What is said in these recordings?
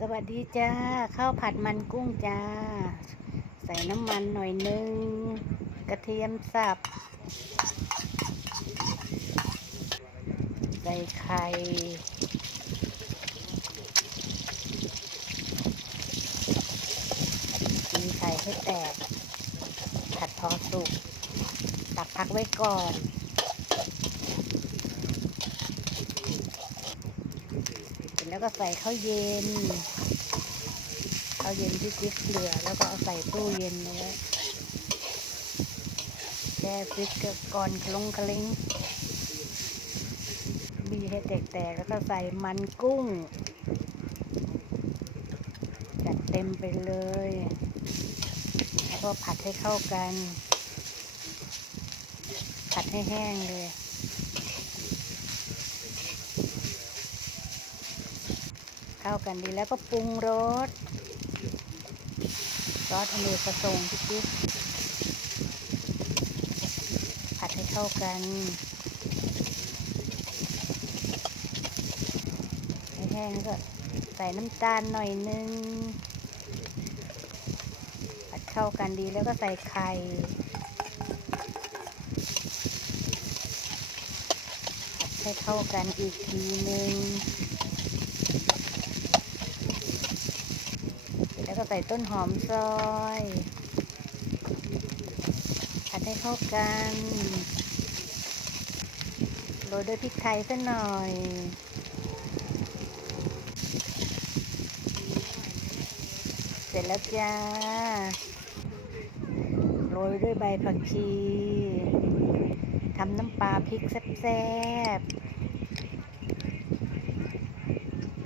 สวัสดีจ้าข้าวผัดมันกุ้งจ้า ใส่น้ำมันหน่อยนึง กระเทียมสับ ใส่ไข่ ตีไข่ให้แตก ผัดพอสุก ตักพักไว้ก่อน เสร็จ แล้วก็ใส่ข้าวเย็นข้าวเย็นที่ฟิตเหลือ แล้วก็เอาใส่ตู้เย็นเอาไว้แช่ฟิตก็ก่อนคลงคลิงบีให้แตกๆแล้วก็ใส่มันกุ้ง จัดเต็มไปเลย แล้วก็ผัดให้เข้ากัน ผัดให้แห้งเลย เข้ากันดีแล้วก็ปรุงรสซอสอเนกประสงค์พี่จิ๊บผัดให้เข้ากันแห้งก็ใส่น้ำตาลหน่อยนึงผัดเข้ากันดีแล้วก็ใส่ไข่ผัดให้เข้ากันอีกทีนึง แล้วก็ ใส่ต้นหอมซอยผัดให้เข้ากันโรยด้วยพริกไทยสักหน่อยเสร็จแล้วจ้าโรยด้วยใบผักชีทำน้ำปลาพริกแซ่บๆ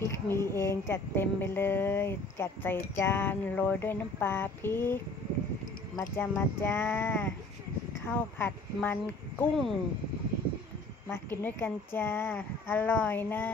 พริกมีเองจัดเต็มไปเลย จัดใส่จานโรยด้วยน้ำปลาพริก มาจ้ามาจ้าข้าวผัดมันกุ้ง มากินด้วยกันจ้า อร่อยนะ